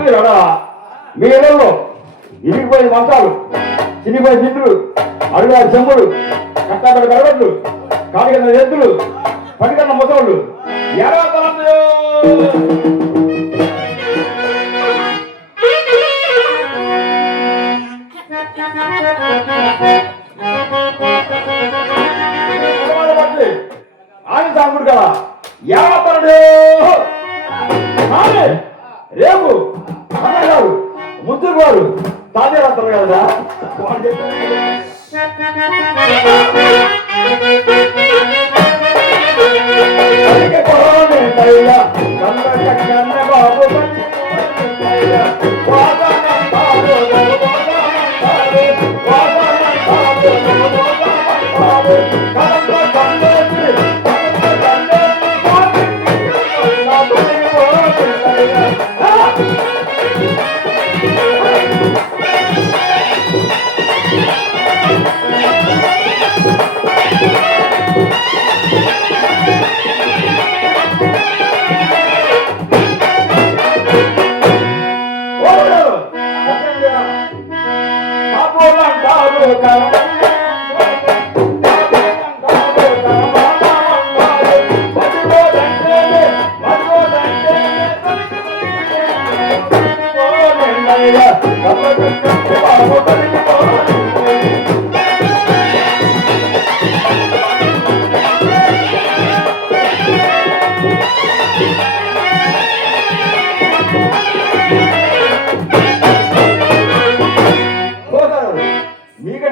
మీ ఇళ్లలో ఇరిగిపోయిన మంచాలు, చినిపోయిన జిడ్లు, అడుగు చెంబులు, కట్టాబడి గడగట్లు, కాడిగన్న ఎద్దులు, పడిగన్న ముసళ్ళు ఎలా తలంతో ఆని సాగుడు కదా ఏమవుతాడు రేపు అన్నగారు ముద్దురు వారు తాజా వస్తారు కదా బాబు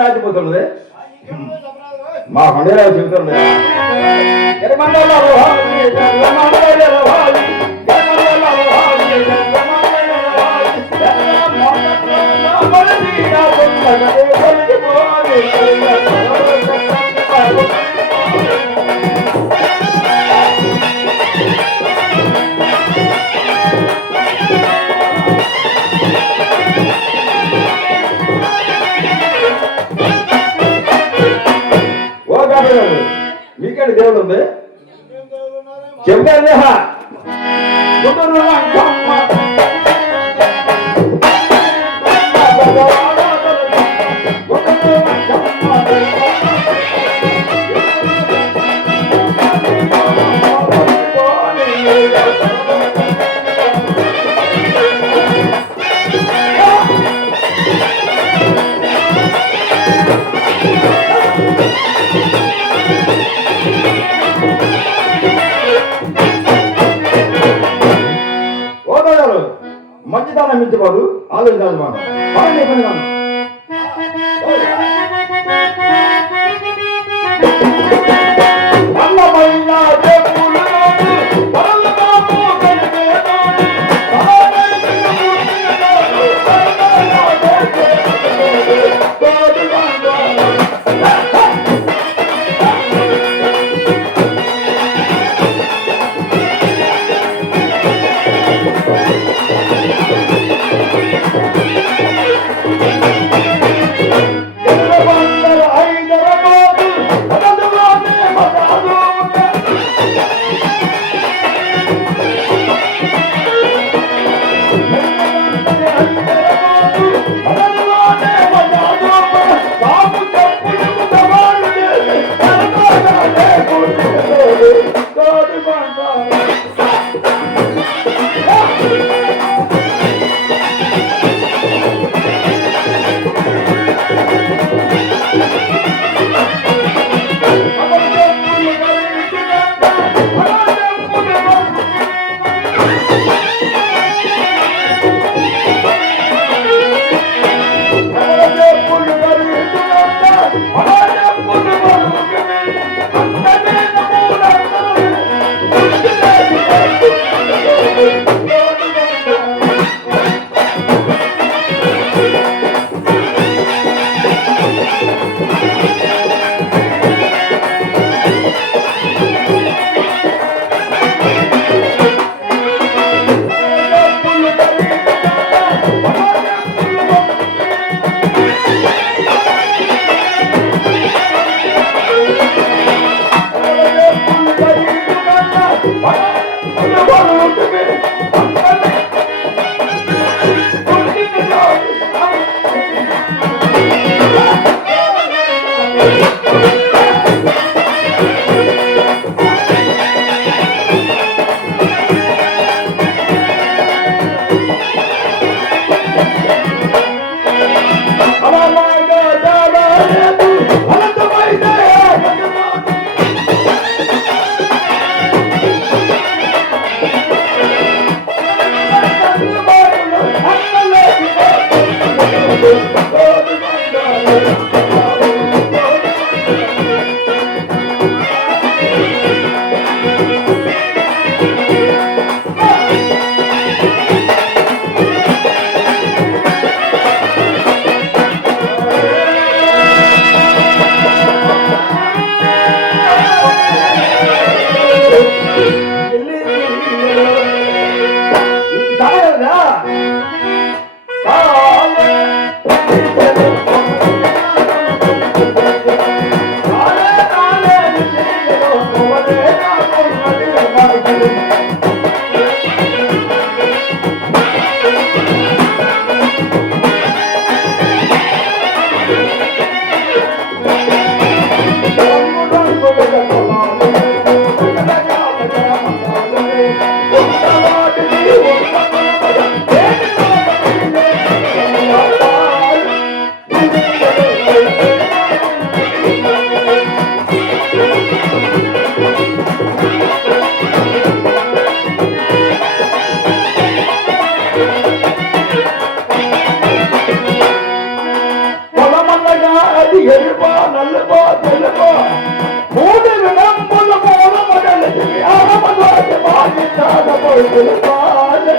నాచిపోతున్నది మా కొండరావు చెబుతుంది మీకేంటి దేవుడు ఉంది చెప్తాను మంచిదానం మించబాదు ఆలోచించాలి మనం ఎరుపా నల్లపా తెల్లపా మూడు నమ్ముల మూల మొదలకి ఆరమదాటి మాది సాగబోతులు పాలే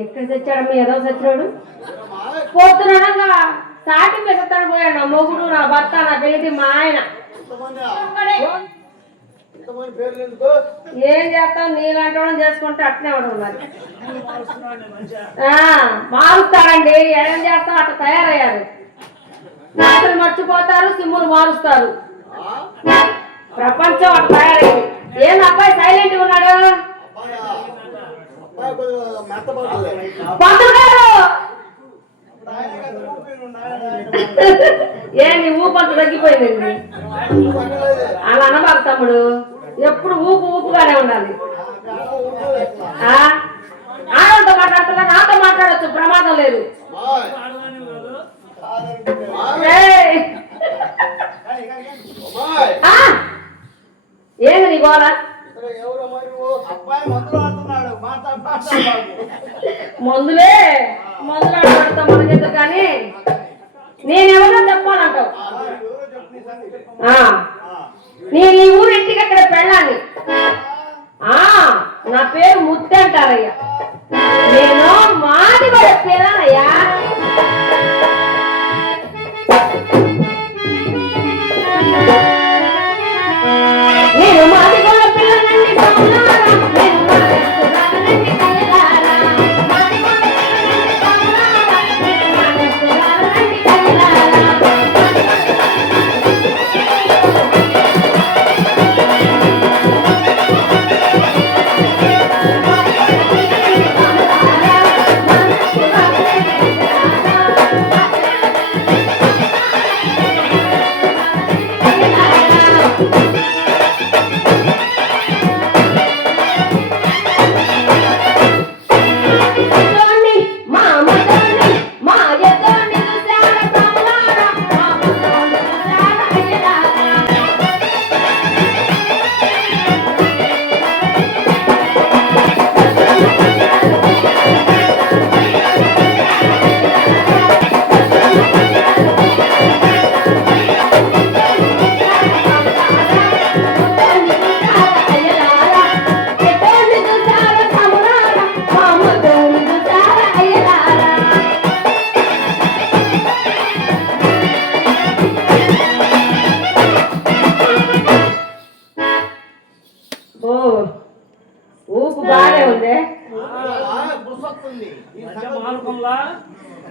ఎక్కడ తెచ్చాడు మీ ఏదో తెచ్చాడు పోతున్నాడు సాటి పెసతాడు పోయాడు నా మొగుడు నా భర్త నా పెళ్లి మా ఆయన ఏం చేస్తాం నీలాంటి వాళ్ళని చేసుకుంటే అట్నే ఉండవు మరి మారుస్తారండి ఏం చేస్తాం అట్లా తయారయ్యారు నాటలు మర్చిపోతారు సిమ్ములు మారుస్తారు ప్రపంచం అట్లా తయారైంది ఏం అబ్బాయి సైలెంట్ ఉన్నాడు ఏ నీ ఊపు అంత తగ్గిపోయిందండి అలా అనబాకు తమ్ముడు ఎప్పుడు ఊపు ఊపుగానే ఉండాలి ఆడతో మాట్లాడుతున్నా నాతో మాట్లాడచ్చు ప్రమాదం లేదు ఏంది నీ గోళ మందులే మందులు ఆడబడతాం మనకెందుకు కానీ నేనెవరో చెప్పాలంటావు నేను ఈ ఊరు ఇంటికి అక్కడ పెళ్ళాలి నా పేరు ముత్తి అంటారయ్యా నేను మాది కూడా పేరానయ్యా నేను మాది కూడా పిల్లలండి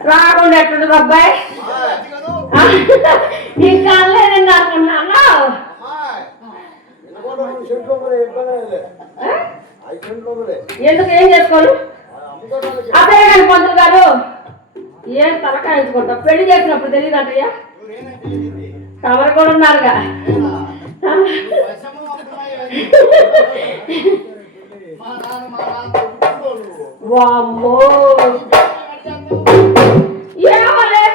రాకుండా ఎట్లుంటుంది అబ్బాయి ఇంకా లేదండి అనుకున్నాను ఎందుకు ఏం చేసుకోను అదే కానీ పంతులు గారు ఏం తలకాయించుకుంటా పెళ్లి చేసినప్పుడు తెలియదు అంటయ్యా తమరు కూడా ఉన్నారుగా వామ్మో ఏమలే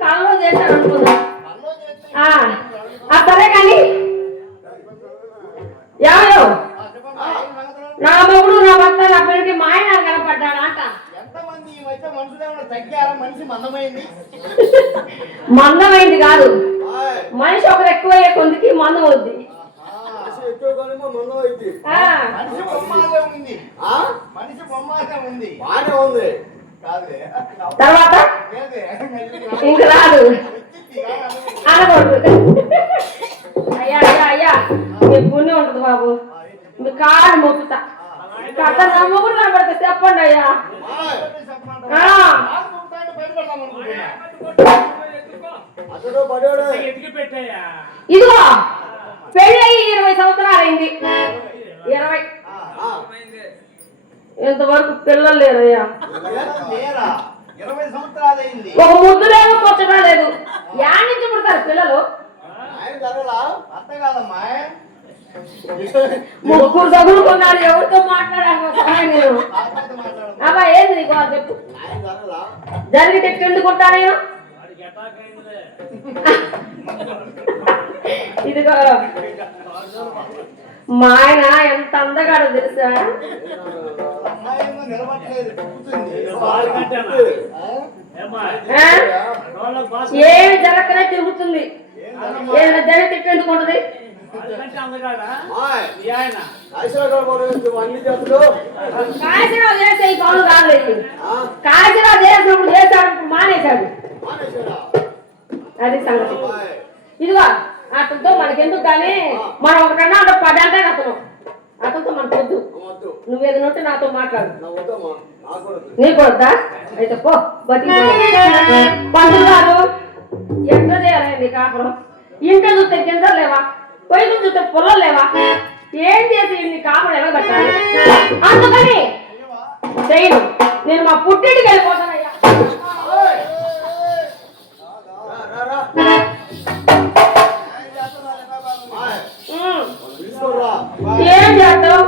కళ్ళలో చేశాను అనుకున్నా సరే కానీ ఎవరు నా మొగుడు నా భర్త నా పెళ్లికి మా ఆయన కనపడ్డాడా అంట మందమైంది కాదు మనిషి ఒకరు ఎక్కువయ్యే కొందికి మందం అవుద్ది తర్వాత ఇంక రాదు అనకూడదు అయ్యా అయ్యా అయ్యా మీ పుణ్యం ఉంటుంది బాబు మీ కాడు మొక్కుతా కథ నమ్మకుడు కనపడితే చెప్పండి అయ్యా ఇదిగో పెళ్ళి 20 సంవత్సరాలు అయింది 20 ఇంతవరకు పిల్లలు లేరయ్యా ఒక ముద్దు లేదు ముచ్చటం లేదు యాడ్ నుంచి పుడతారు పిల్లలు ముగ్గురు చదువుకున్నారు ఎవరితో మాట్లాడాలి నేను అబ్బా ఏంది నీకు చెప్పు జరిగితే ఎందుకుంటా నేను ఇదిగో మా ఆయన ఎంత అందగాడో తెలుసా ఏమి జరగకనే తిరుగుతుంది ఏదైనా జరిగితే ఎందుకుంటది కాశీరావు చేసే ఈ పనులు కాలేదు కాశీరావు చేసినప్పుడు చేశాడు ఇప్పుడు మానేశాడు అది సంగతి ఇదిగో అతనితో మనకెందుకు కానీ మనం ఒకటన్నా 10 అంటే అతనితో మనకు వద్దు నువ్వేదైనా ఉంటే నాతో మాట్లాడు నీకు వద్దా అయితే పో బతికి పంతులు గారు ఎట్లా చేయాలండి కాపురం ఇంట చూస్తే గింజలు లేవా పొయ్యి చూస్తే పొలం లేవా ఏం చేసి నీ కాపురం ఎలా పెట్టాలి అందుకని చేయను నేను మా పుట్టింటికి వెళ్ళిపోతానయ్యా ఏం చేస్తావు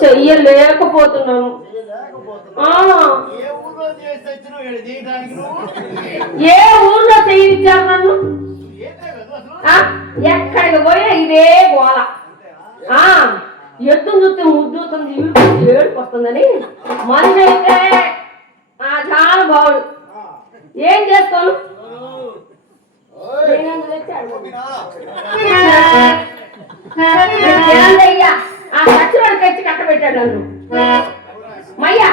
చెయ్యలేకపోతున్నాను ఏ ఊర్లో చెయ్యించారు నన్ను ఎక్కడికి పోయా ఇదే గోళ ఎద్దు చూస్తే ముద్దుతుంది ఏడుపు వస్తుందని మనిషి అయితే చాలా బాగుడు ఏం చేస్తాను ఆ సచ్చివాడికి వచ్చి కట్టబెట్టాడు నన్ను మయ్యా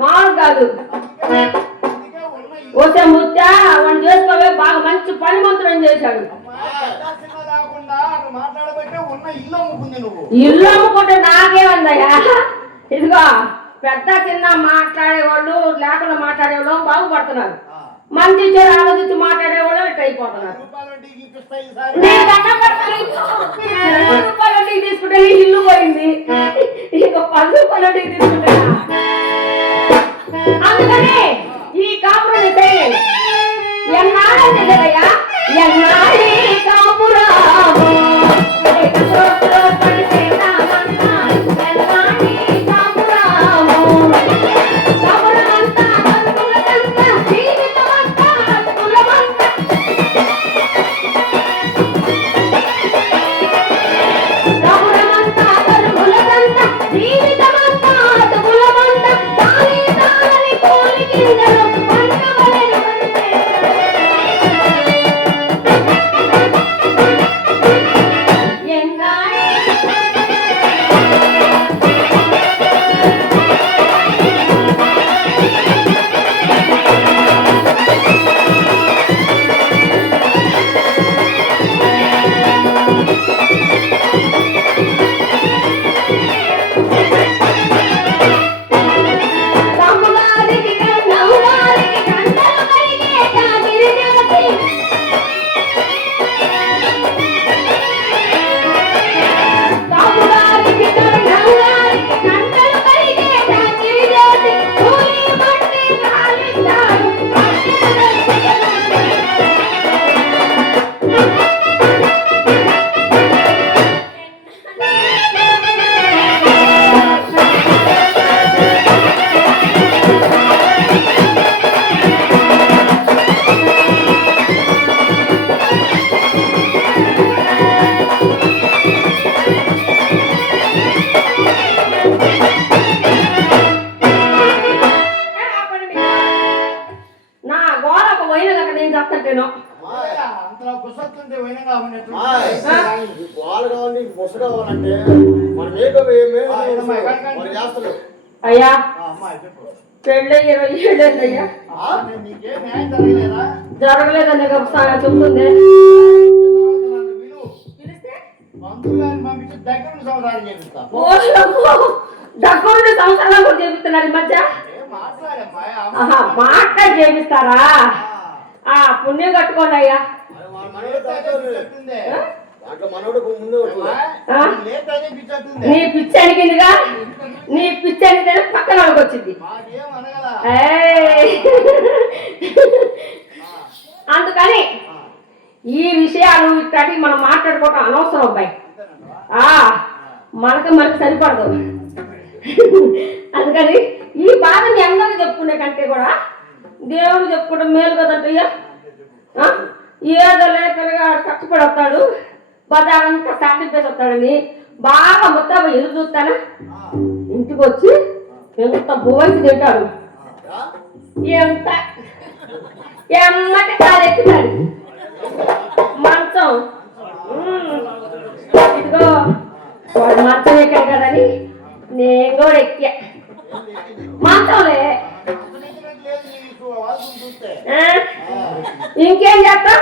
మామూలు కాదు వస్తే ముత్తా వాడిని చేసుకోవే బాగా మంచి పని మంత్రం చేశాడు ఇల్లు అమ్ముకుంటే నాకేమందయ్యా ఇదిగో పెద్ద చిన్న మాట్లాడేవాళ్ళు లేకుండా మాట్లాడేవాళ్ళు బాగుపడుతున్నారు మంచి చెడు ఆలోచించి మాట్లాడేవాళ్ళు ఇట్లా అయిపోతున్నారు రూపాయలు తీసుకుంటే ఇల్లు పోయింది ఇంకో 10 రూపాయలు తీసుకుంటా అందుకని ఈ కాపురం చేయలేదు ఎన్నాళ్ళు కదయ్యా ఎన్నాళ్ళి కాపురాము అంటేనో అంతలా పుస్తకుంటే వినగా ఉన్నట్టు వాళ్ళు కావాలి నీకు బుస కావాలంటే మన చేస్తారు అయ్యా అమ్మాయి చెప్పు పెళ్ళి 20 ఏళ్ళు అయ్యా నీకేం న్యాయం జరగలేదా జరగలేదని చెప్తుంది పంతులు పంపించి దగ్గర సంసారం చేపిస్తా దగ్గర సంవత్సరాలు కూడా చేపిస్తున్నారు ఈ మధ్య మాట్లాడి చేపిస్తారా ఆ పుణ్యం కట్టుకోండి అయ్యా నీ పిచ్చనికిందిగా నీ పిచ్చని పక్కన వాళ్ళకి వచ్చింది అందుకని ఈ విషయాలు ఇక్కడికి మనం మాట్లాడుకోవటం అనవసరం అబ్బాయి మనకి సరిపడదు అందుకని ఈ బాధ మీ అందరికీ చెప్పుకునే కంటే కూడా దేవుడు చెప్పుకోవడం మేలు కదంటయ్యా ఏదో లేకగా కష్టపడి వస్తాడు బజారంతా సాటింపేసి వస్తాడని బాగా మొత్తం ఎదురు చూస్తానా ఇంటికి వచ్చి ఎంత బోసి తింటాడు ఎంత ఎమ్మటి కాలెక్కుతాడు మంచం ఇదిగో వాడు మంచం ఎక్కాడు కదని నేను కూడా ఎక్కా మంచంలే ఇంకేం చేస్తా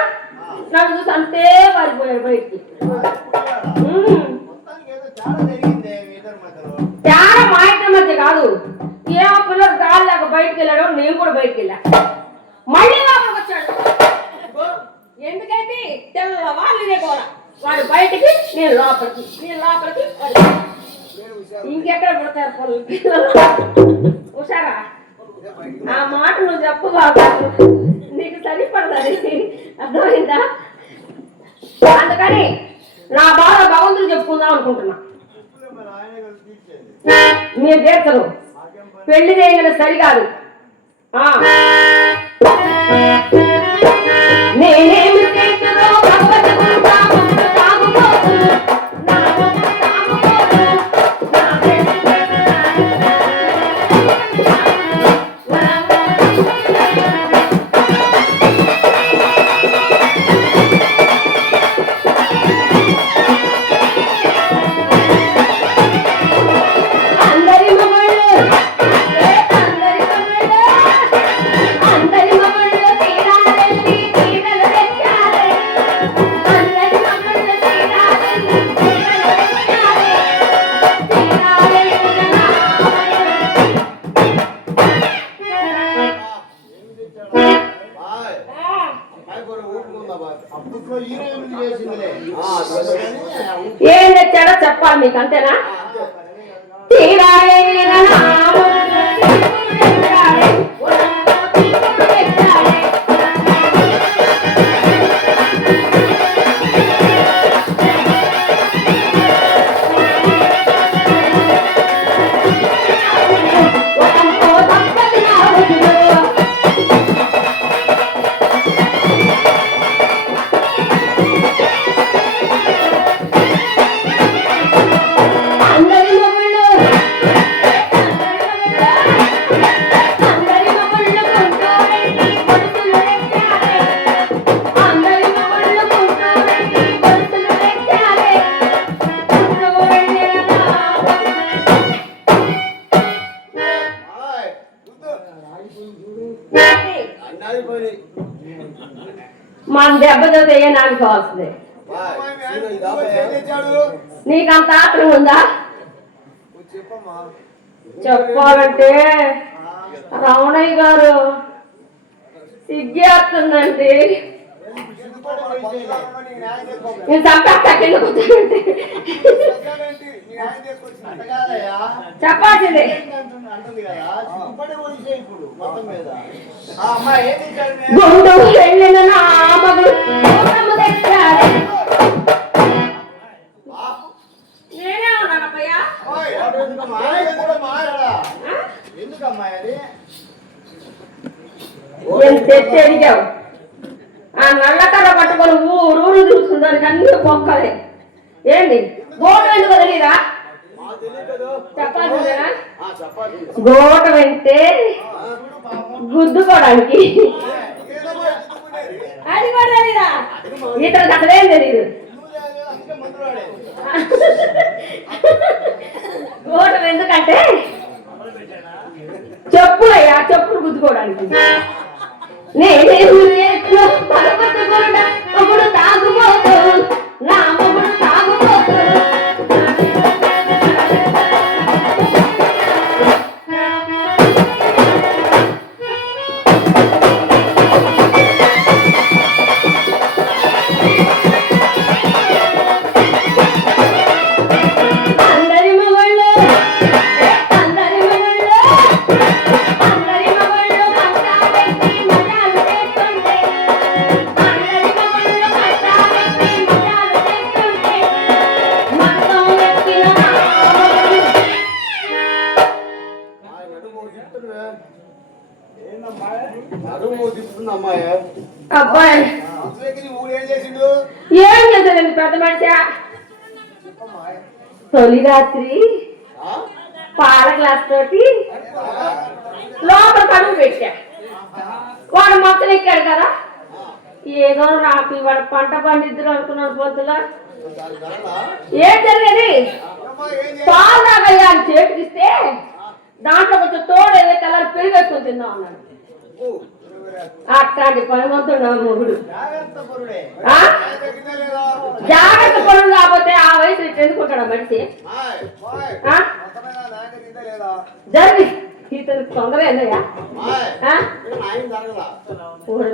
నాకు చూసి అంతే పారిపోయాడు బయటికి చాలా మా ఇంటి మధ్య కాదు ఏమో పిల్లలు గాలి లేక బయటకు వెళ్ళాడు నేను కూడా బయటకు వెళ్ళా మళ్ళీ లోపలికి వచ్చాడు ఎందుకైతే తెల్లవాళ్ళు కూడా వాడు బయటికి నేను లోపలికి ఇంకెక్కడ పడతారు పిల్లలు హుషారా ఆ మాట నువ్వు చెప్పు బాబు నీకు సరిపడదని అర్థమైందా అందుకని నా బాధ భగవంతుడు చెప్పుకుందాం అనుకుంటున్నా మీరు తీర్చరు పెళ్లి చేయగల సరికాదు నేనేమి చేస్తున్నా ఏం తెచ్చాడో చెప్పాలి మీకు అంతేనా మన దెబ్బ చదివే నాకు కావాల్సింది నీకంత ఆత్రం ఉందా చెప్పాలంటే రమణయ్య గారు సిగ్గేస్తుందండి నేను చంపేస్తా కింద కూర్చోండి చెప్పాల్సిందే గుండు వెళ్ళిన నామగుడు నేనే ఉన్నానప్పయ్యా తెచ్చి అడిగావు ఆ నల్లకర్ర పట్టుకొని ఊరు చూసుకుందానికి అన్ని పొక్కలే ఏంటి గోట ఎందుకు తెలియదా చెప్పాల్సిందేనా గోట వెంటే గుద్దుకోవడానికి చెప్పులయ్యా, చెప్పులు గుద్దుకోవడానికి. నేనే రేట్లో పలకొట్టుకోడా ఒకడు తాగుపోతూ నా మొగుడు తాగుపోతూ. అబ్బాయి ఏం చేశాడండి పెద్ద మనిషి? తొలి రాత్రి పాల గ్లాస్ తోటి లోపల కడుగు పెట్టా. వాడు మొత్తం ఎక్కాడు కదా, ఏదో నాకు ఇవాళ పంట పండిద్దరు అనుకున్నాడు. పొద్దులా ఏం జరిగేది? పాలు తాగయ్యా అని చేతికిస్తే దాంట్లో కొంచెం తోడయ్యే తెల్లారి పెరిగేసుకొని తిందాం అన్నాడు. అట్లాంటి పనిమంతుడు నా మొగుడు. జాగ్రత్త పనులు కాకపోతే ఆ వయసు ఎందుకుంటాడా మనిషి? జరిగి ఇతను తొందర ఏందయ్యా?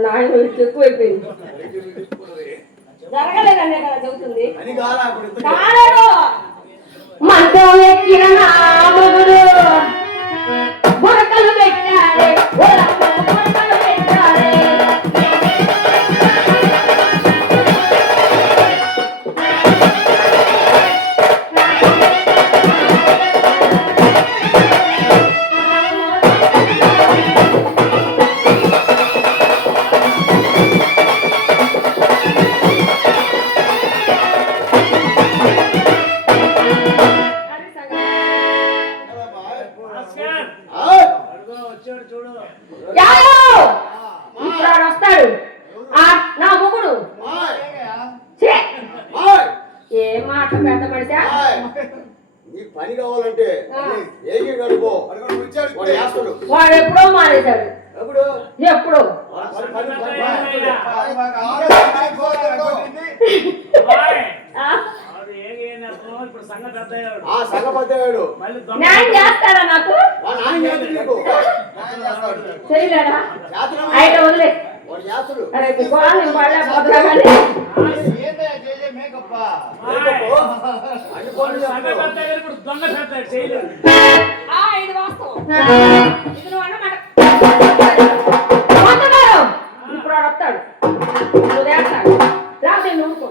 నాయన ఎక్కువైపోయింది. జరగలేదనే కదా చెబుతుంది. కాలేడు మంచం ఎక్కిన నా మొగుడు బురకలు పెట్టాడే, బురకలు పెట్టాడే. వస్తాడు నా మొగుడు. ఏ మాట పెద్ద మనిషా? పని కావాలంటే వాడు ఎప్పుడో మానేశాడు. ఎప్పుడో న్యాయం చేస్తాడా నాకు? చేయలేడా? అయితే వదిలే. అరే గోళం పడలే పోతున్నా కానీ ఇది వాస్తవం. ఇది నువ్వు అన్నమాట. ఇప్పుడు వాడు వస్తాడు, నువ్వు చేస్తాడు, లేకపోతే నువ్వు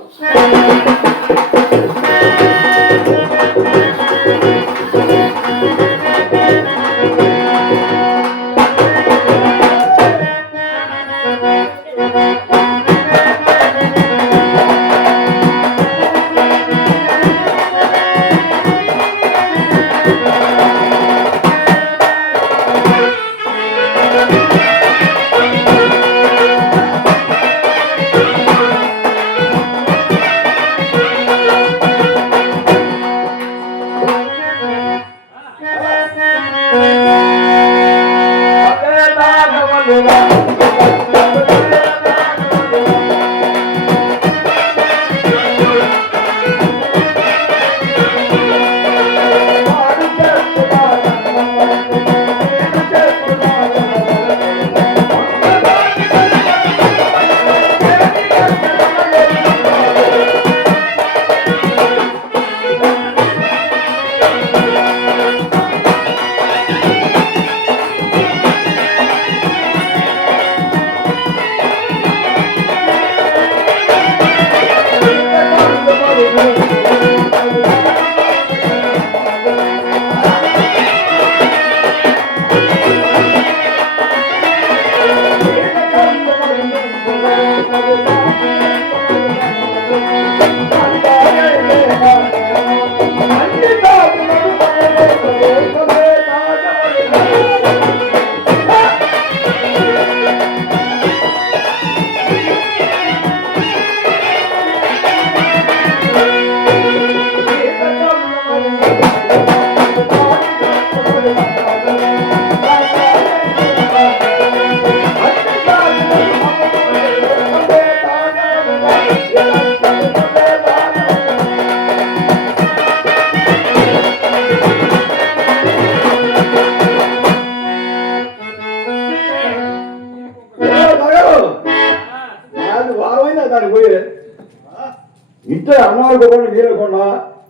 ఇంట్లో అన్నవాళ్ళు కూడా వీరకుండా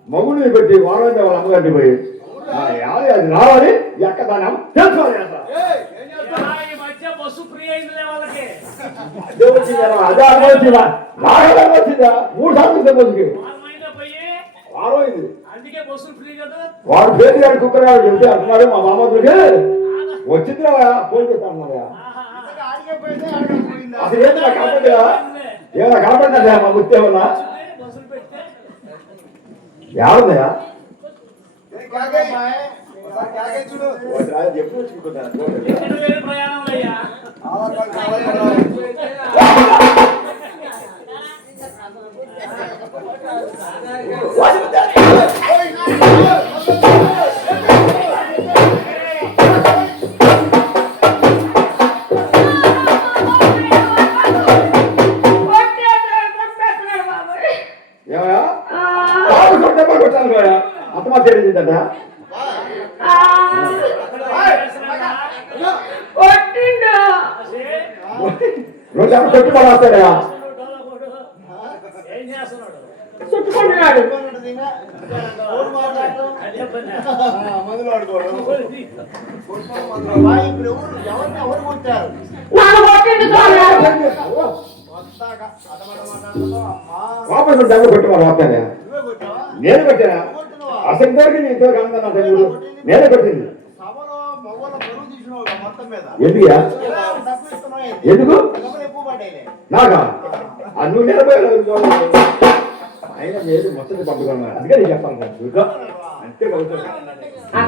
మగుడిని పెట్టి వారంటే వాళ్ళ అమ్మగారిని పోయి అది రావాలి ఎక్క దాని తెలుసుకోవాలి అదే వచ్చిందా అదే అర్థం వచ్చిందా నాగ వచ్చిందా 3 సార్లు బస్సుకి వారం అయింది వాడు పేరు గారి కుక్కర్ గారు చెప్తే అంటున్నాడు మా మామూలుకి వచ్చిందిరా ఫోన్ చెప్తాను అసలు ఏంటి నాకు కనపడ్డా ఏమైనా కనపడ్డా మా ముత్తి ఏమన్నా ఎవరున్నాయా ఎప్పుడు వచ్చుకుంటా అత్తమా తెలియదంట రోజు కొట్టుకొని వస్తాడా చుట్టుకుంటున్నాడు వాపసు డబ్బు కొట్టుకొని వస్తాడా నేను కొట్టానా అసలు దొరికి నీ ఇంట్లో కనుక నేనే కొట్టింది ఎందుకు ఎందుకు నాకా నువ్వు నిలబోయే ఆయన మీరు మొత్తం పంపుకున్నా అందుకే నేను చెప్పాను అంతే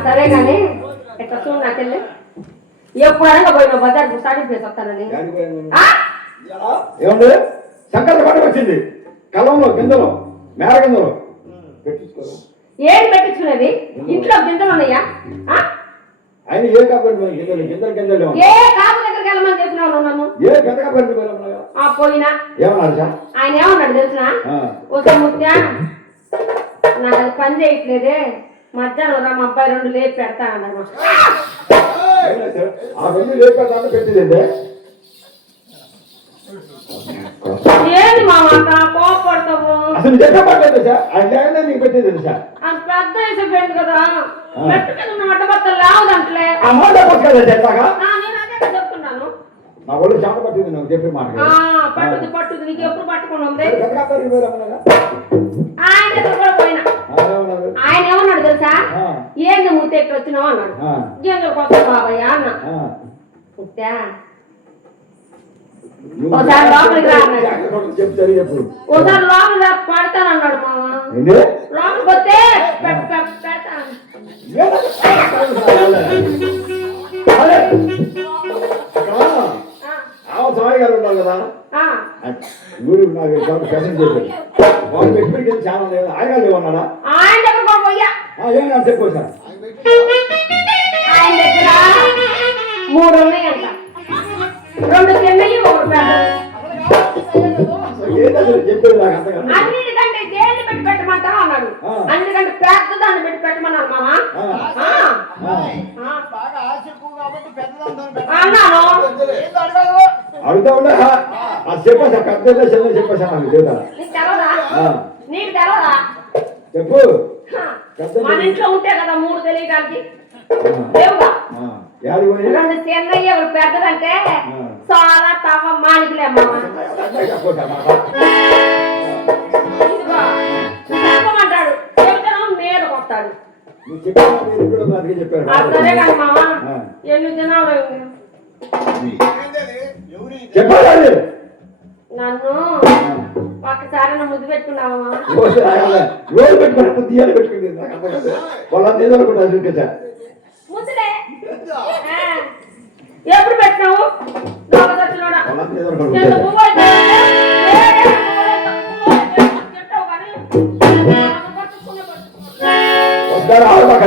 సరే కానీ ఎట్లా చూడు నాకెళ్ళి ఎప్పుడైనా పోయిన బజార్ స్టార్టింగ్ చేసి వస్తానని ఏముంది సంకల్ప పండుగ వచ్చింది కలంలో గింజలు మేర గింజలు పెట్టించుకోరు ఏం పెట్టించుకునేది ఇంట్లో గింజలు ఉన్నాయా ఆయన ఏ కాబట్టి గింజలు గింజలు గింజలు ఏ కాపు దగ్గరికి వెళ్ళమని చెప్పినావు నన్ను ఏ పెద్ద కాబట్టి పోయినా ఏమన్నారు సార్ ఆయన ఏమన్నాడు తెలిసిన ఒకసారి ముత్యా నాకు అది పని చేయట్లేదే మధ్యాహ్నం రా మా అబ్బాయి 2 లేపి పెడతా అన్నాడు ఆ 2 లేపి పెడతా పెట్టింది ఏంది మా మాట కోపడతావు అసలు చెప్పబడలేదు సార్ ఆయన నీకు పెట్టేది సార్ అది పెద్ద వేసిపోయింది కదా పెట్టుకున్న అడ్డబత్తలు లేవదంటలే అమౌంట్ కదా చెప్పాక నేను అదే చెప్తున్నాను నా ఒళ్ళు చాట పట్టింది నువ్వు చెప్పి మాట పట్టుది నీకు ఎప్పుడు పట్టుకుని ఉంది ఆయన దగ్గర కూడా పోయినా ఆయన ఏమన్నాడు తెలుసా ఏంది ముత్త ఎక్కడ వచ్చినావు అన్నాడు గింజలు కోసం బాబాయ్య అన్నా ముత్తా ఒకసారి లోపలికి రా అన్నాడు ఒకసారి లోపలి పడతానన్నాడు మామ లోపలికి వస్తే పెడతాను స్వామి గారు ఉన్నారు కదా ఊరి నాకు ప్రజెంట్ చేశారు వాళ్ళు పెట్టుబడికి చాలా లేదు ఆయన లేవన్నాడా ఆయన దగ్గర కూడా పోయా ఏమన్నా చెప్పు సార్ ఆయన దగ్గర 3 ఉన్నాయంట 2 చిన్నవి 1 చెప్పేది నాకు అంతగా అన్నిటికంటే దేన్ని పెట్టి పెట్టమంటావా అన్నాడు అన్నిటికంటే పెద్ద దాన్ని పెట్టి పెట్టమన్నాడు మామ అన్నాను అడుగుతా ఉండే చెప్పా పెద్ద చిన్న చెప్పేసా నాకు చెబుతా నీకు తెలవదా నీకు తెలవదా చెప్పు మన ఇంట్లో ఉంటే కదా 3 తెలియడానికి దేవుడా 2 చిన్నయ్య పెద్దదంటే చాలా తవ్వ మానికలే మామ చెప్పమంటాడు చెబుతాను మీరు కొట్టాడు సరే కానీ మామ ఎన్ని దినాలు చెప్పాలి నన్ను ఒక్కసారి ముద్దు పెట్టుకున్నావా రోజు పెట్టుకుని ముద్దియాలు పెట్టుకుంది వాళ్ళ చూపించా ముద్దులే ఎప్పుడు పెట్టినావు వస్తారు ఆడమాక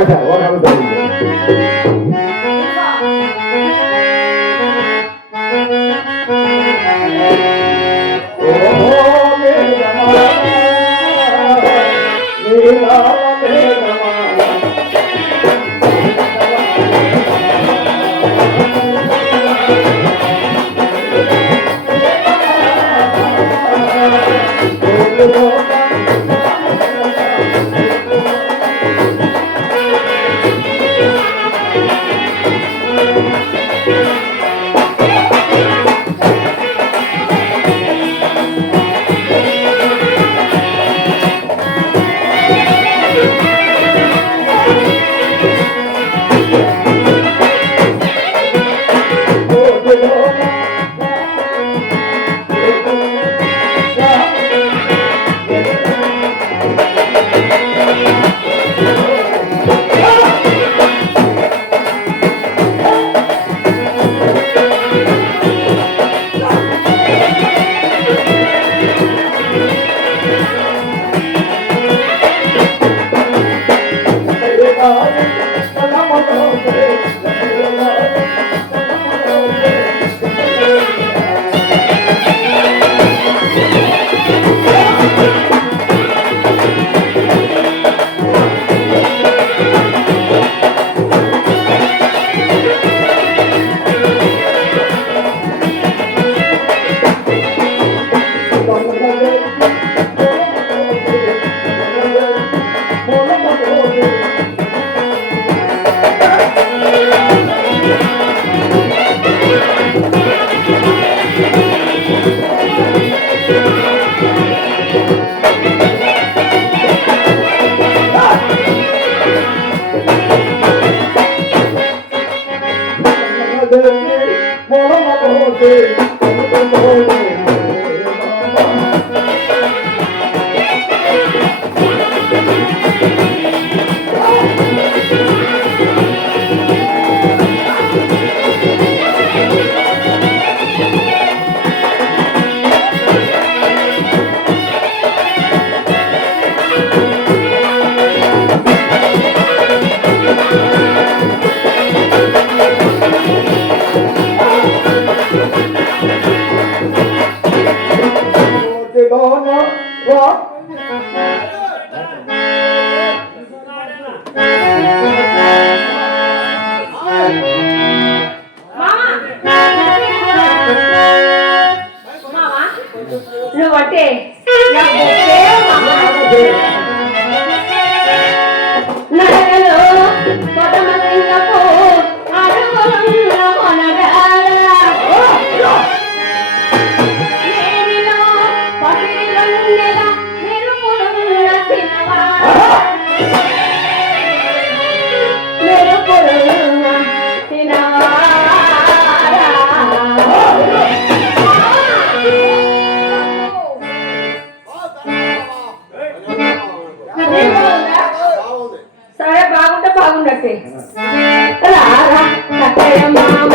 నువ్వంటే నాకు ప్రేమ మామ. నడకలో కొడమలింగపు అడుగులున్న మొనగాడా, నేనిలో పసిరివన్నెల మెరుపులున్న చిన్నవాడా, మెరుపులున్న చిన్నవాడా. సరే బాగుంటే బాగుండట్టే రారా కట్టయ్య మామ.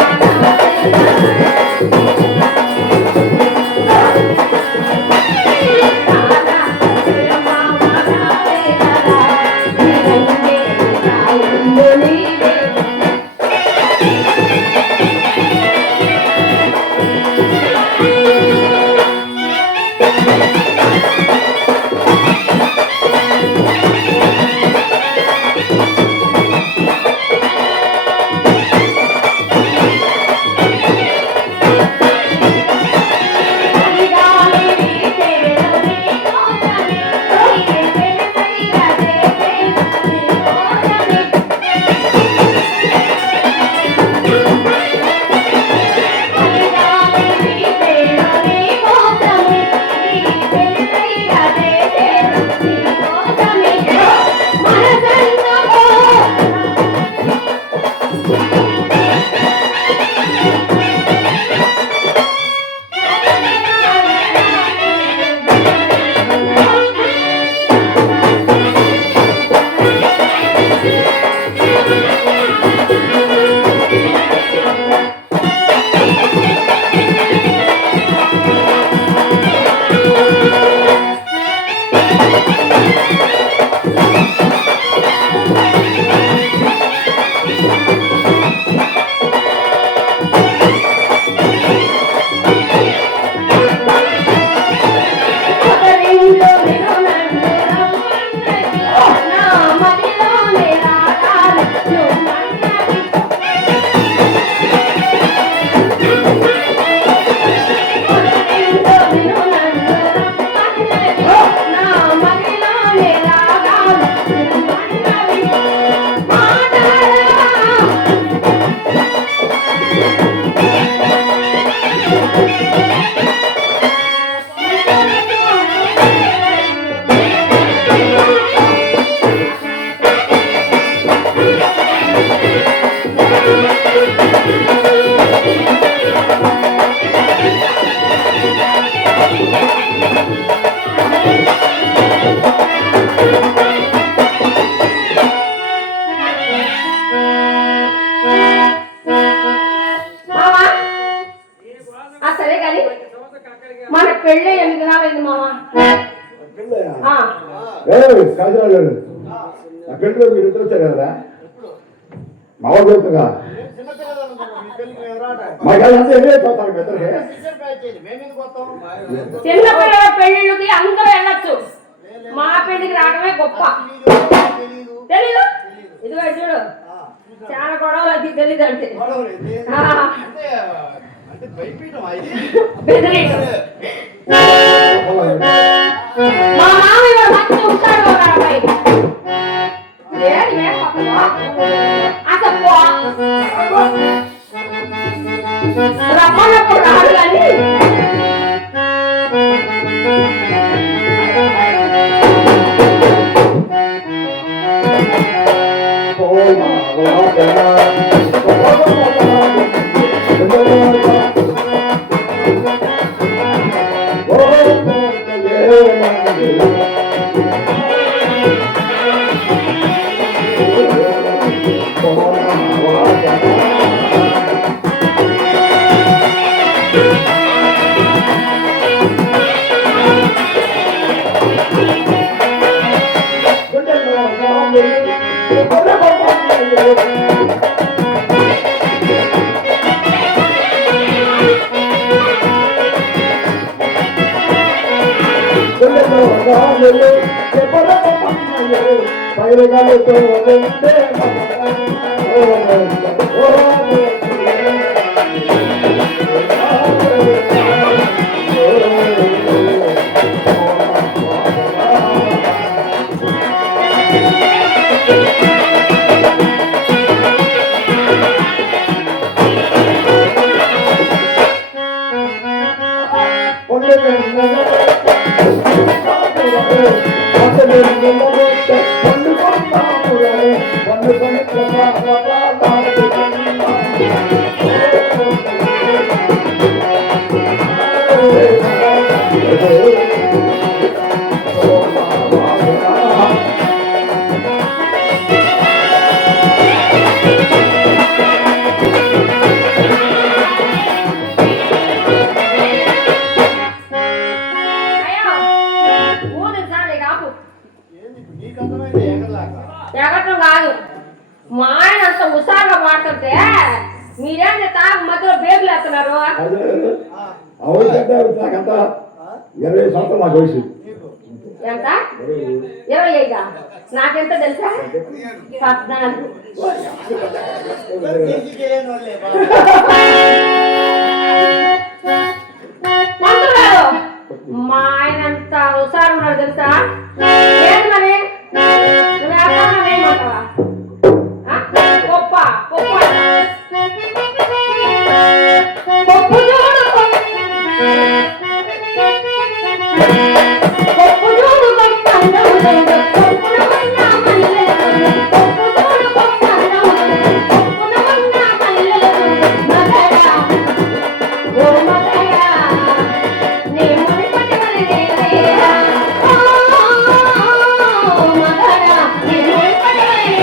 మన పెళ్ళి 8 నెలలైంది మామ. కాజరాజు గారు నా పెళ్ళిలో మీరు ఇద్దరు వచ్చారు కదా మా వాళ్ళు చెప్తుగా చిన్నపిల్లల పెళ్ళిళ్ళకి అందరూ వెళ్ళొచ్చు, మా పెళ్లికి రావడమే గొప్ప. తెలీదు? ఇదిగో చూడు చాలా గొడవలు, అది తెలీదు అంటే మా మామయ్య మంచి ఉంటాడు అబ్బాయి. రమ్మన్నప్పుడు రాడు కానీ అయ్యో ఊరు చాలే కాపు నీకు అర్థమైంది ఎగరలాగా ఎగటం కాదు మా ఆయన అంత హుషారుగా మాట్లాడితే మీరేం చేస్తా మధ్యలో బేబులు వేస్తున్నారు నాకంత 20 సంవత్సరాలు నాకు వయసు ఎంత 25 నాకెంత తెలుసా 14 మంత్రులు గారు మా ఆయన అంత హుషారు ఉన్నాడు తెలుసా ఏంటి మరి నువ్వేమంటావా గొప్ప గొప్ప గొప్ప చూడు గొప్ప చూడు గొప్ప అందం గొప్పన వన్న మల్లెలు గొప్ప చూడు గొప్ప అందం గొప్పన వన్న మల్లెలు మగడా ఓ మగడా నీ ముడి పట్టవలే లేరా ఓ మగడా నీ ముడి పట్టవలే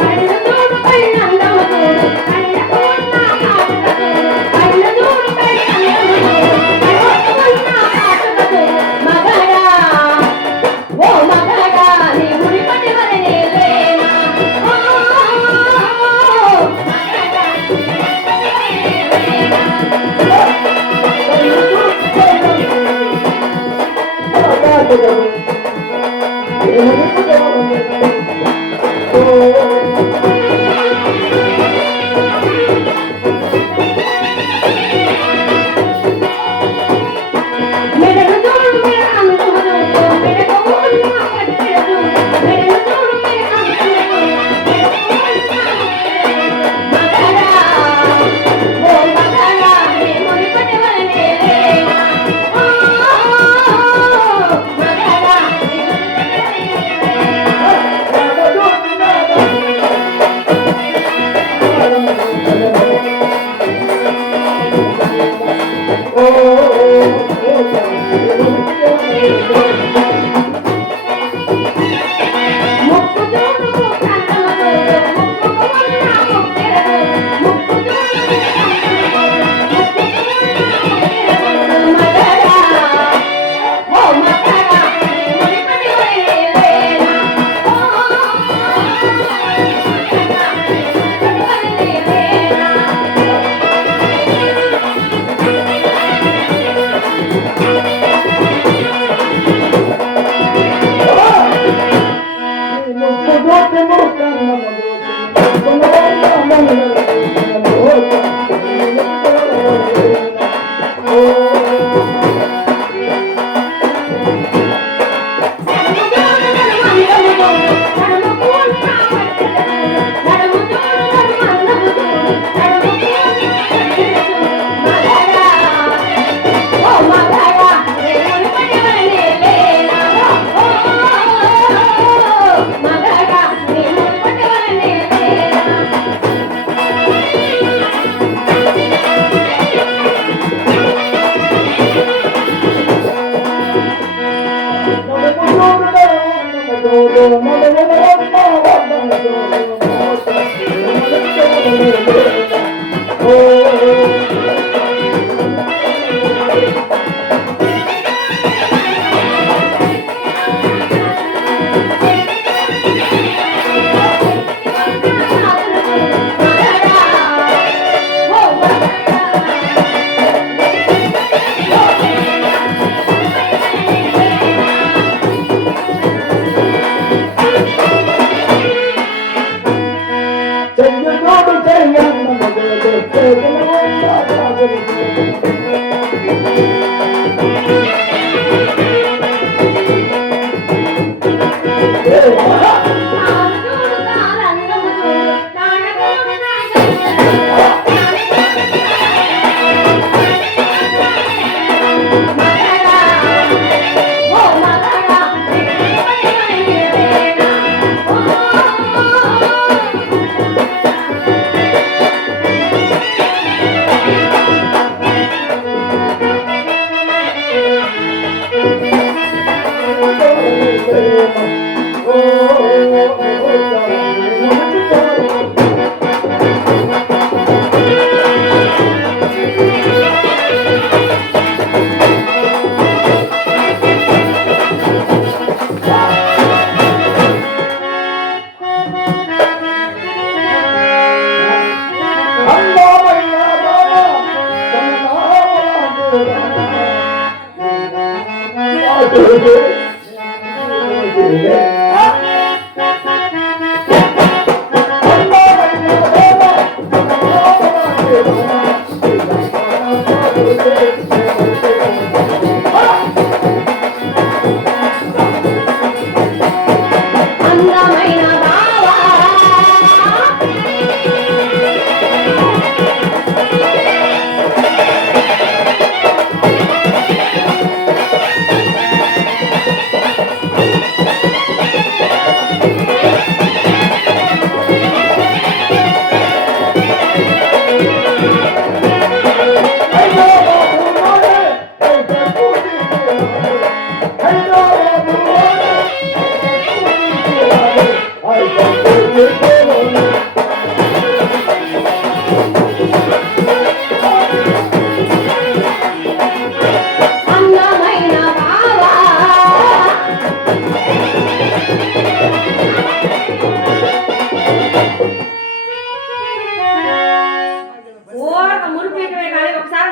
కళ్ళు చూడు కళ్ళందము చూడు కళ్ళకు ఉన్న కాటుక చూడు కళ్ళు చూడు కళ్ళందము చూడు కళ్ళకు ఉన్న కాటుక చూడు మగడా ఓ మగడా నీ ముడి పట్టవలే లేనా ఓ మగడా నీ ముడి పట్టవలే లేనా మెడను చూడు మెడ అందము చూడు మెడకు ఉన్న పట్టె చూడు మెడను చూడు మెడ అందము చూడు మెడకు ఉన్న మగడా ఓ మగడా నీ ముడి పట్టవలే లేనా ఓ మగడా నీ ముడి ముక్కు చూడు ముక్కన్నము చూడు ముక్కుకు ఉన్న ముక్కెర చూడు ముక్కు చూడు మగడా ఓ మగడా నీ ముడి పట్టవలే లేనా ఓ మగడా నీ ముడి పట్టవలే లేనా Oh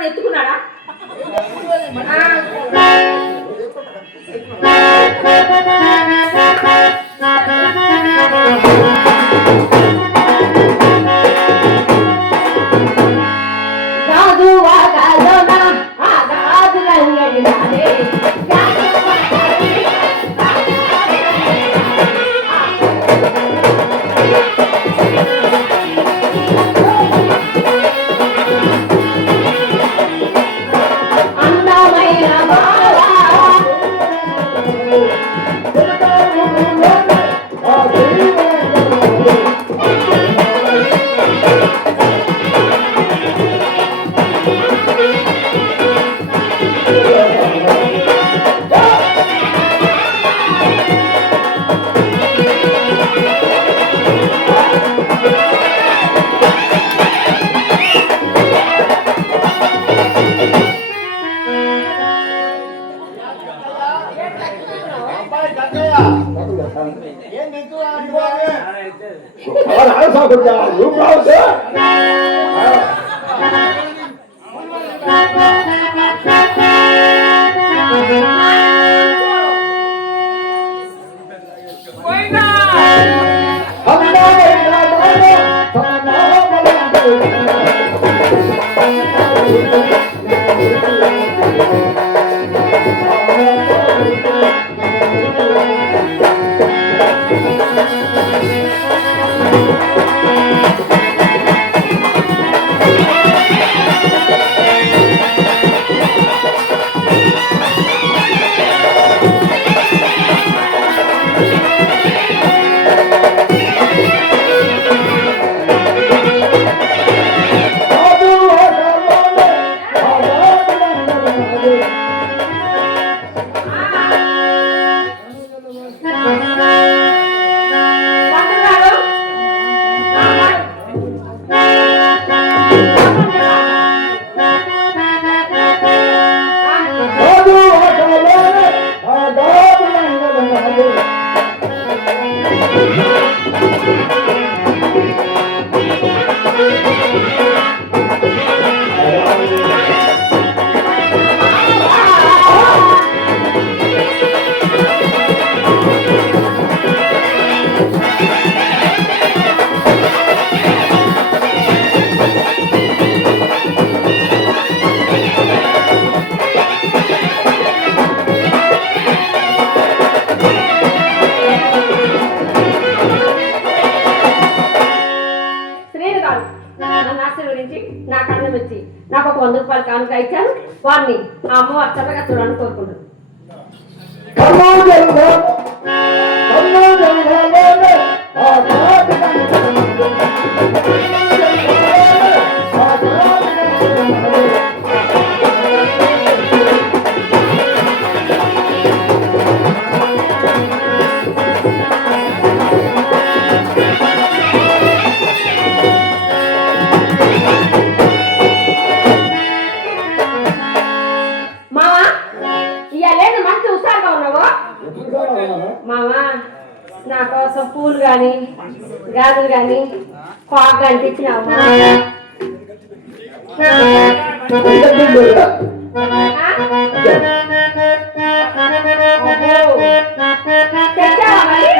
ఎత్తుకున్నాడా శ్రీను గారు నన్ను ఆశీర్వదించి నా కళ్ళ వచ్చి నాకు ఒక 100 రూపాయలు కానుక ఇచ్చారు. వారిని ఆ అమ్మవారు చల్లగా చూడాలని కోరుకుంటున్నాను. మావా ఇవాళ మంచి హుషారుగా ఉన్నావు. మావా నా కోసం పూలు గాని గాజులు గాని పాకు గాని తెచ్చినావు. తెచ్చావా మరి?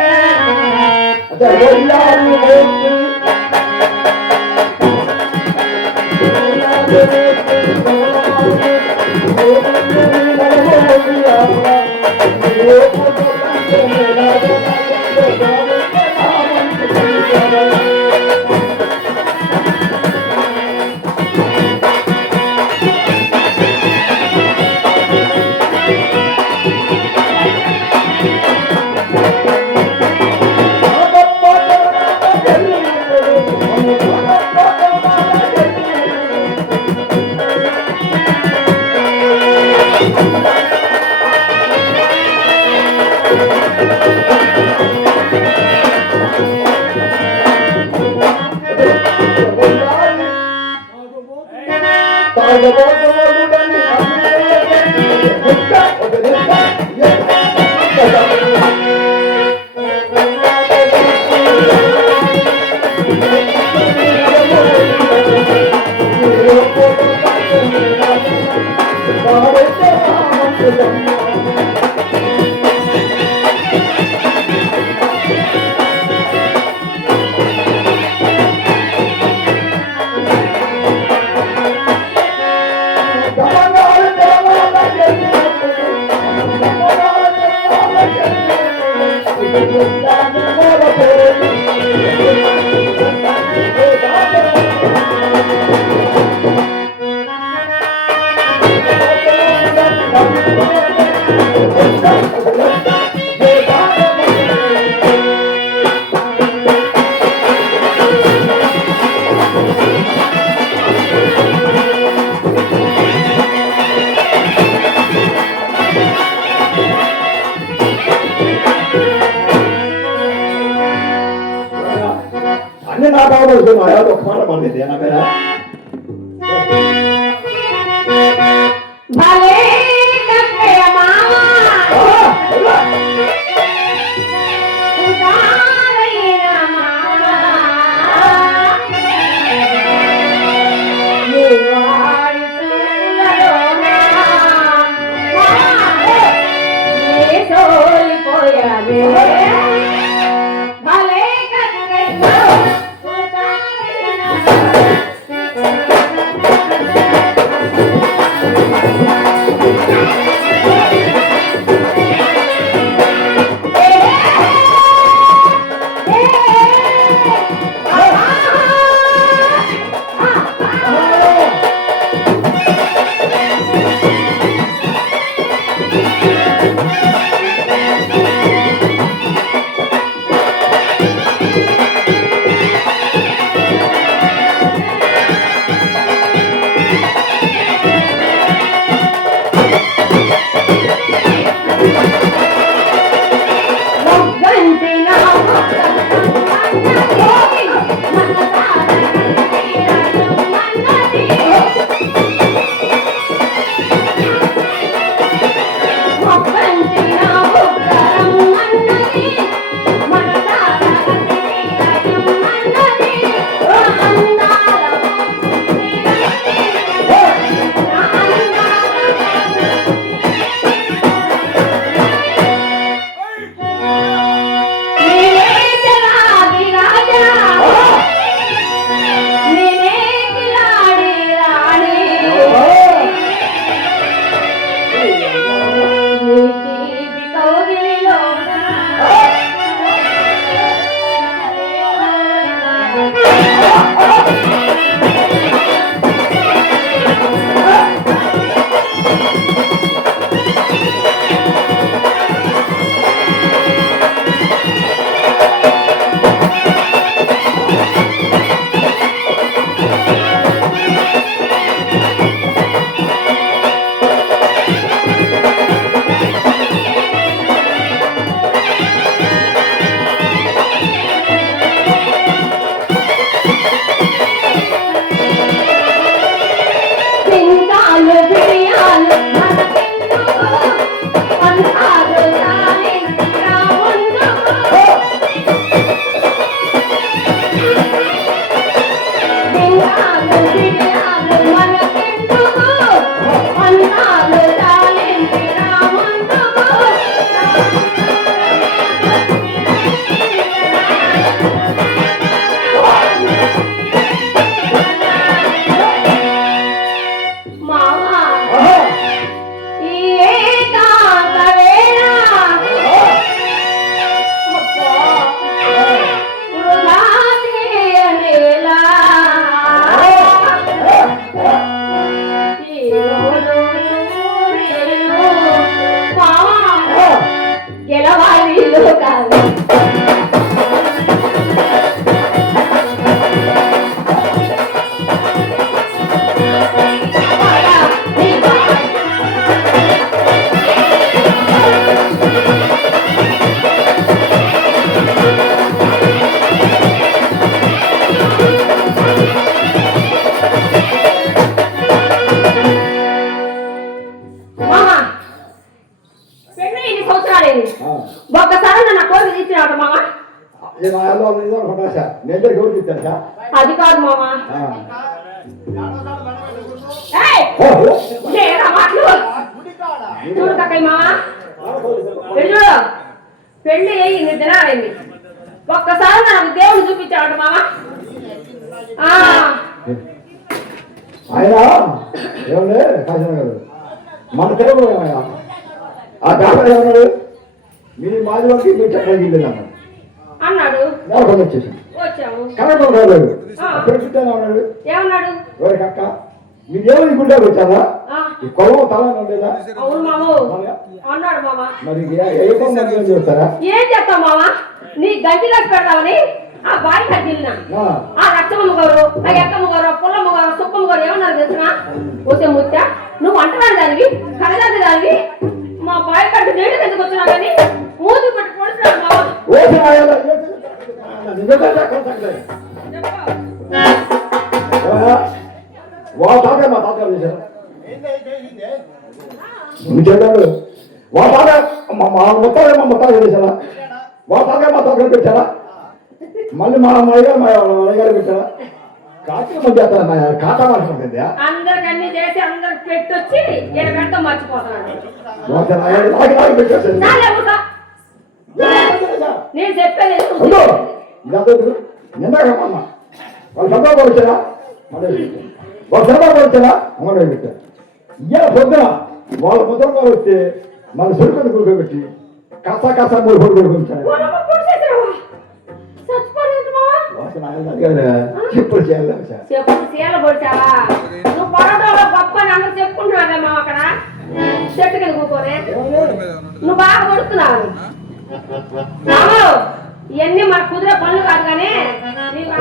అన్ని నాటకాలు మాయా ఒక మాట పండింది నా మీద భలే కక్కయ్య మావా ఉదారయ్య మావా నీవాడి చుల్లలోనా నే సోలిపోయానే భలే కక్కయ్య ఈ నా యాదో నిజం అనుకుంటా సార్ నేను దగ్గర ఎవరికి ఇచ్చాను సార్ అది కాదు మామ ఏయ్! లేరా మాటలు చూడు కక్కయ్య మామ పెళ్ళి చూడు పెళ్ళి అయ్యి 8 దినాలైంది ఒక్కసారి నాకు దేవుడు చూపించాడు మామ ఆ, ఆయన ఏమండి కాశీన గారు మన తెలుగు ఏమైనా ఆ డాక్టర్ ఏమన్నాడు మీ మాది వరకు మీ చక్కగా అన్నాడు అన్నాడు మోసం వచ్చేసాను వచ్చాము కరెక్ట్ రాలేదు అప్పుడు ఏమన్నాడు ఏమన్నాడు ఎవరికి అక్క మీరేమో గుడ్డారు వచ్చారా ఆ, ఈ కొలం తల ఉండేదా అవును మాము అన్నాడు మామ మరి ఏ పని చేస్తారా ఏం చేస్తావు మామ నీ గంటి రాసి పెడతావని ఆ బాయి కట్టిన ఆ రక్తమ్మ గారు ఆ ఎక్కమ్మ గారు పుల్లమ్మ గారు సుక్కమ్మ గారు ఏమన్నారు తెలుసునా వచ్చే ముత్త నువ్వు అంటరాని దానివి కలదాని దానివి మా బాయి కట్టు నీళ్ళు ఎందుకు వచ్చినా కానీ మూతి పట్టి పొడుస్తున్నాడు మామ వాళ్ళ తాత మా తాత చేశారు ఏంది చెప్పాడు వాళ్ళ తాత మా మొత్తాలు చేశారా వాళ్ళ తాత మా తాత పెట్టారా మళ్ళీ మా అయ్యగారు పెట్టారా కాకి మధ్య ఖాతా మాట్లాడుతుంది అందరికన్నీ చేసి అందరికి పెట్టొచ్చి ఈయన పెడతా మర్చిపోతున్నాడు పెట్టేసారు చాలే ఊరుకో. నేను చెప్పేది నిందాక అమ్మ వాళ్ళు సందర్భం వచ్చారా వాళ్ళు సందర్భం వచ్చారా అమ్మని పెట్టారు ఇయ్యాల పొద్దున వాళ్ళ ముద్రగా వస్తే మన సరుకుని కూర్చోబెట్టి కాస్త మూడు పొడి కొడుకుంటారు ఊరమ్మ పొడిచేసావా? చచ్చిపోలేదు మావా? చెప్పుడు చేయాలి సార్ చెప్పు సీల పొడిచావా నువ్వు పడటంలో గొప్ప అని అందరూ చెప్పుకుంటున్నావే మా అక్కడ చెట్టు కింద కూకోనే నువ్వు బాగా కొడుతున్నావు మామూ ఇవన్నీ మనకు కుదిరే పనులు కాదు కానీ నీకు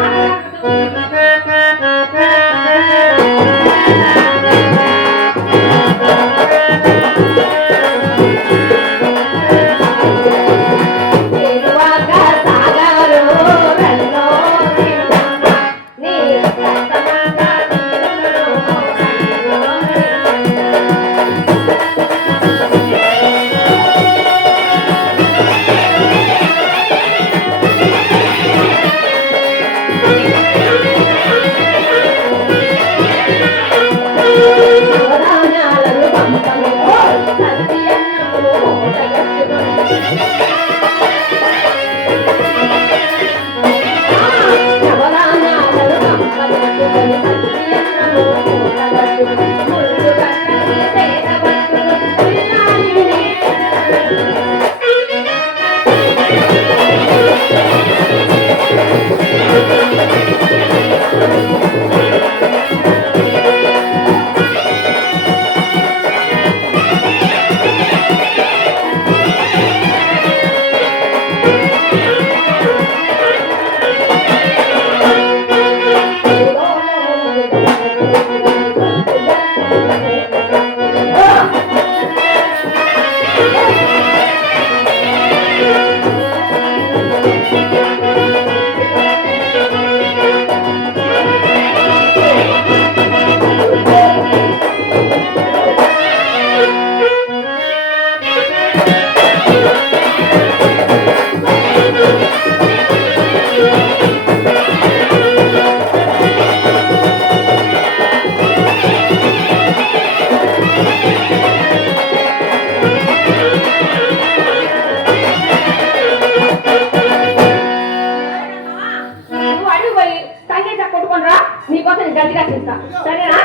నువ్వు అడిగి పోయి సంగీత కొట్టుకొని రా నీకోసం నేను గట్టిగా చేస్తా సరేనా